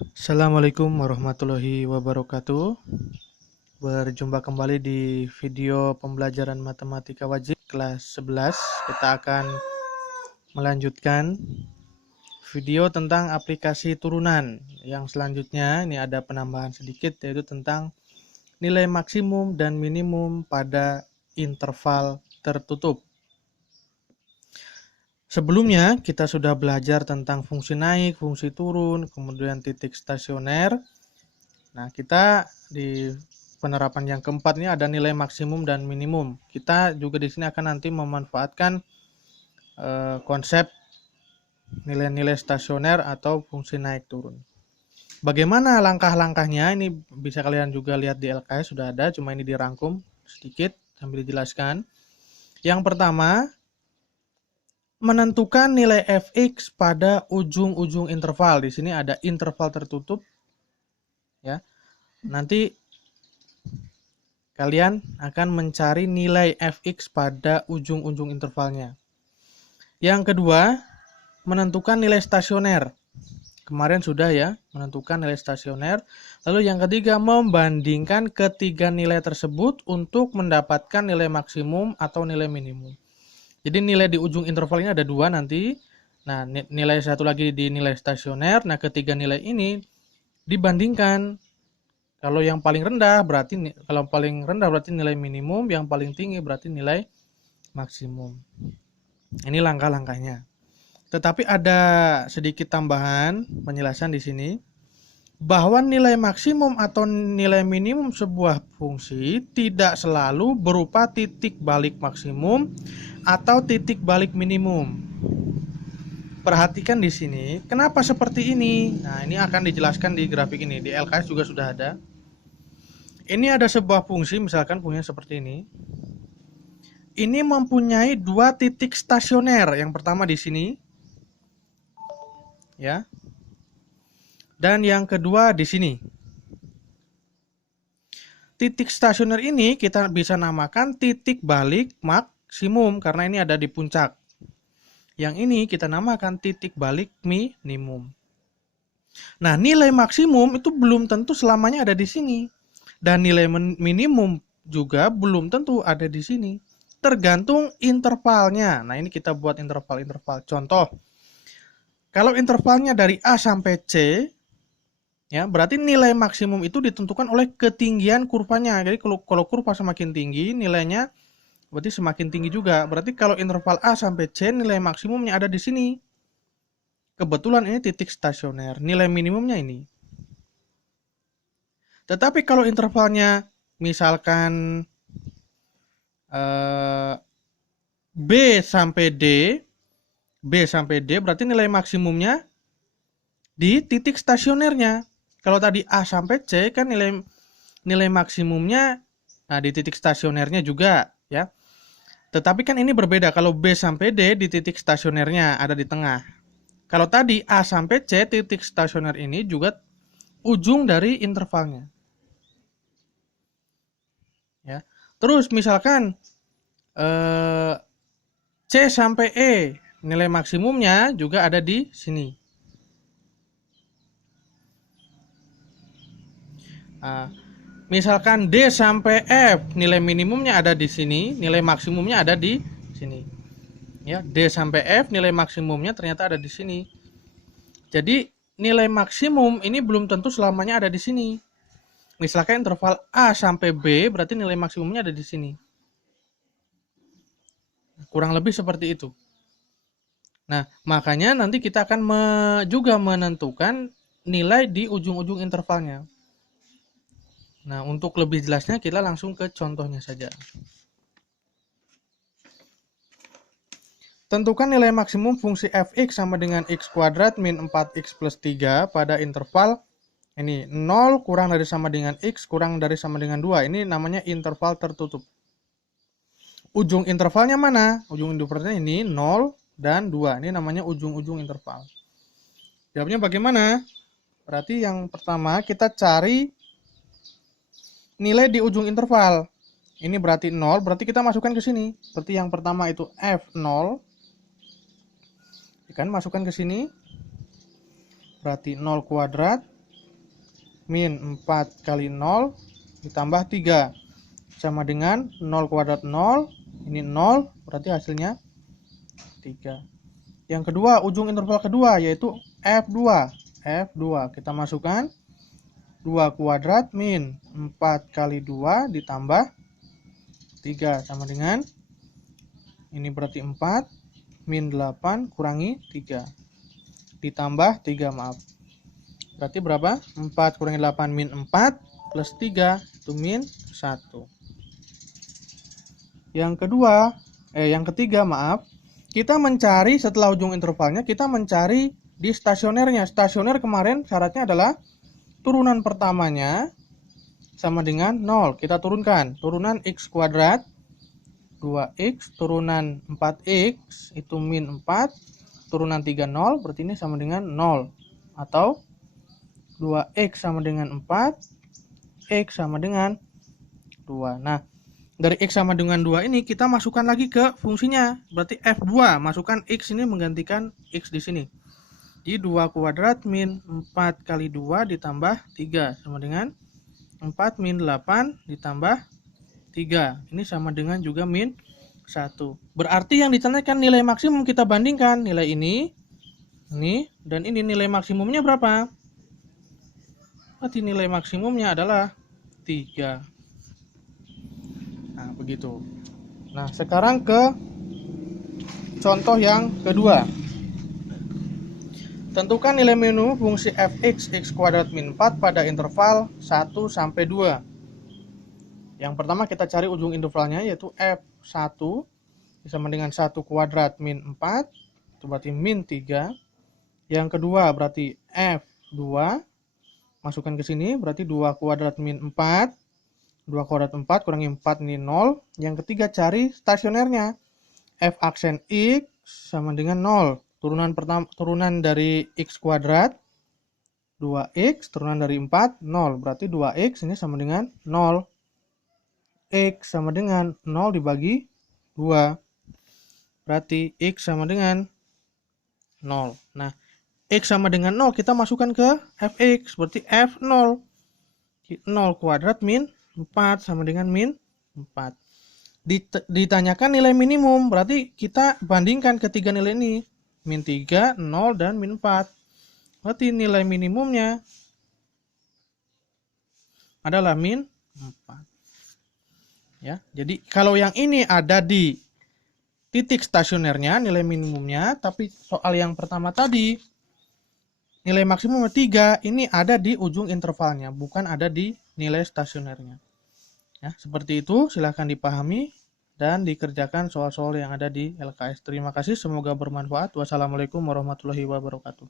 Assalamualaikum warahmatullahi wabarakatuh. Berjumpa kembali di video pembelajaran matematika wajib kelas 11. Kita akan melanjutkan video tentang aplikasi turunan. Yang selanjutnya ini ada penambahan sedikit, yaitu tentang nilai maksimum dan minimum pada interval tertutup. Sebelumnya kita sudah belajar tentang fungsi naik, fungsi turun, kemudian titik stasioner. Nah, kita di penerapan yang keempat ini ada nilai maksimum dan minimum. Kita juga di sini akan nanti memanfaatkan konsep nilai-nilai stasioner atau fungsi naik turun. Bagaimana langkah-langkahnya? Ini bisa kalian juga lihat di LKS sudah ada, cuma ini dirangkum sedikit sambil dijelaskan. Yang pertama, menentukan nilai fx pada ujung-ujung interval. Di sini ada interval tertutup, ya. Nanti kalian akan mencari nilai fx pada ujung-ujung intervalnya. Yang kedua, menentukan nilai stasioner. Kemarin sudah ya, menentukan nilai stasioner. Lalu yang ketiga, membandingkan ketiga nilai tersebut untuk mendapatkan nilai maksimum atau nilai minimum. Jadi nilai di ujung interval ini ada dua nanti. Nah, nilai satu lagi di nilai stasioner. Nah, ketiga nilai ini dibandingkan. Kalau yang paling rendah berarti nilai minimum, yang paling tinggi berarti nilai maksimum. Ini langkah-langkahnya. Tetapi ada sedikit tambahan penjelasan di sini bahwa nilai maksimum atau nilai minimum sebuah fungsi tidak selalu berupa titik balik maksimum atau titik balik minimum. Perhatikan di sini, kenapa seperti ini? Nah, ini akan dijelaskan di grafik ini. Di LKS juga sudah ada. Ini ada sebuah fungsi, misalkan fungsinya seperti ini. Ini mempunyai dua titik stasioner. Yang pertama di sini, ya, dan yang kedua di sini. Titik stasioner ini kita bisa namakan titik balik maksimum karena ini ada di puncak. Yang ini kita namakan titik balik minimum. Nah, nilai maksimum itu belum tentu selamanya ada di sini. Dan nilai minimum juga belum tentu ada di sini. Tergantung intervalnya. Nah, ini kita buat interval-interval. Contoh, kalau intervalnya dari A sampai C, ya, berarti nilai maksimum itu ditentukan oleh ketinggian kurvanya. Jadi kalau kurva semakin tinggi, nilainya berarti semakin tinggi juga. Berarti kalau interval A sampai C, nilai maksimumnya ada di sini. Kebetulan ini titik stasioner. Nilai minimumnya ini. Tetapi kalau intervalnya misalkan B sampai D berarti nilai maksimumnya di titik stasionernya. Kalau tadi A sampai C kan nilai maksimumnya di titik stasionernya juga, ya. Tetapi kan ini berbeda, kalau B sampai D di titik stasionernya ada di tengah. Kalau tadi A sampai C, titik stasioner ini juga ujung dari intervalnya. Ya. Terus misalkan C sampai E, nilai maksimumnya juga ada di sini. Misalkan D sampai F, nilai minimumnya ada di sini, nilai maksimumnya ada di sini. Ya, D sampai F, nilai maksimumnya ternyata ada di sini. Jadi nilai maksimum ini belum tentu selamanya ada di sini. Misalkan interval A sampai B, berarti nilai maksimumnya ada di sini. Kurang lebih seperti itu. Nah, makanya nanti kita akan juga menentukan nilai di ujung-ujung intervalnya. Nah, untuk lebih jelasnya kita langsung ke contohnya saja. Tentukan nilai maksimum fungsi fx sama dengan x kuadrat min 4x plus 3 pada interval ini 0 kurang dari sama dengan x kurang dari sama dengan 2. Ini namanya interval tertutup. Ujung intervalnya mana? Ujung intervalnya ini 0 dan 2. Ini namanya ujung-ujung interval. Jawabnya bagaimana? Berarti yang pertama kita cari nilai di ujung interval. Ini berarti 0, berarti kita masukkan ke sini. Seperti yang pertama itu F0. Kan masukkan ke sini. Berarti 0 kuadrat min 4 kali 0 ditambah 3 sama dengan 0 kuadrat 0, ini 0, berarti hasilnya 3. Yang kedua, ujung interval kedua yaitu F2. F2 kita masukkan 2 kuadrat min 4 kali 2 ditambah 3 sama dengan, ini berarti 4 min 8 kurangi 3 ditambah 3, maaf. Berarti berapa? 4 kurangi 8 min 4 plus 3 itu min 1. Yang ketiga, maaf. Kita mencari setelah ujung intervalnya, kita mencari di stasionernya. Stasioner kemarin syaratnya adalah turunan pertamanya sama dengan 0. Kita turunkan. Turunan x kuadrat 2x, turunan 4x itu min 4, turunan 3 0, berarti ini sama dengan 0. Atau 2x sama dengan 4, x sama dengan 2. Nah, dari x sama dengan 2 ini kita masukkan lagi ke fungsinya. Berarti F2, masukkan x ini menggantikan x di sini. Jadi 2 kuadrat min 4 kali 2 ditambah 3 sama dengan 4 min 8 ditambah 3. Ini sama dengan juga min 1. Berarti yang ditanyakan nilai maksimum kita bandingkan. Nilai ini, dan ini nilai maksimumnya berapa? Berarti nilai maksimumnya adalah 3. Nah, begitu. Nah, sekarang ke contoh yang kedua. Tentukan nilai minimum fungsi fx x kuadrat min 4 pada interval 1 sampai 2. Yang pertama kita cari ujung intervalnya yaitu f1 sama dengan 1 kuadrat min 4, itu berarti min 3. Yang kedua berarti f2, masukkan ke sini berarti 2 kuadrat min 4. 2 kuadrat 4 kurangi 4 ini 0. Yang ketiga cari stasionernya. F aksen x sama dengan 0. Turunan dari x kuadrat 2x, turunan dari 4 0. Berarti 2x ini sama dengan 0. X sama dengan 0 dibagi 2. Berarti x sama dengan 0. Nah, x sama dengan 0 kita masukkan ke fx, berarti f0. 0 kuadrat min 4 sama dengan min 4. Ditanyakan nilai minimum, berarti kita bandingkan ketiga nilai ini. Min 3, 0, dan min 4. Berarti nilai minimumnya adalah min 4. Ya, jadi kalau yang ini ada di titik stasionernya nilai minimumnya, tapi soal yang pertama tadi nilai maksimum 3 ini ada di ujung intervalnya, bukan ada di nilai stasionernya. Ya, seperti itu, silahkan dipahami dan dikerjakan soal-soal yang ada di LKS. Terima kasih, semoga bermanfaat. Wassalamualaikum warahmatullahi wabarakatuh.